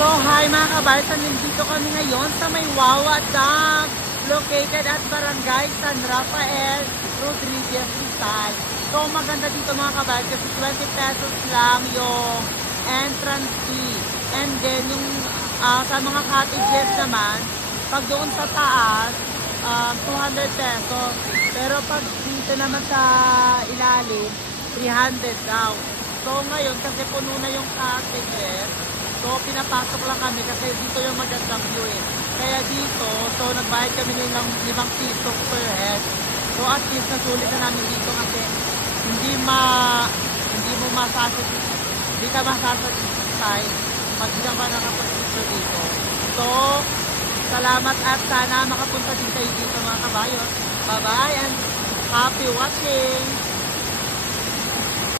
So hi mga kabayot, nandito kami ngayon sa may Wawa Dam, located at Barangay San Rafael, Rodriguez, Rizal. So maganda dito mga kabayot kasi 20 pesos lang yung entrance fee. And then yung sa mga cottages naman, pag doon sa taas, 200 pesos. Pero pag dito naman sa ilalim, 300 daw. So ngayon kasi puno na yung cottages, so pinapasok lang kami kasi dito yung magandang view eh. Kaya dito, so nagbayad kami ng 5 piso per head. So at least nasulit na namin dito kasi hindi mo hindi ka masasatisfy pag di ka nakapag-picture dito. So, salamat at sana makapunta din kayo dito mga kabayo. Bye-bye and happy watching!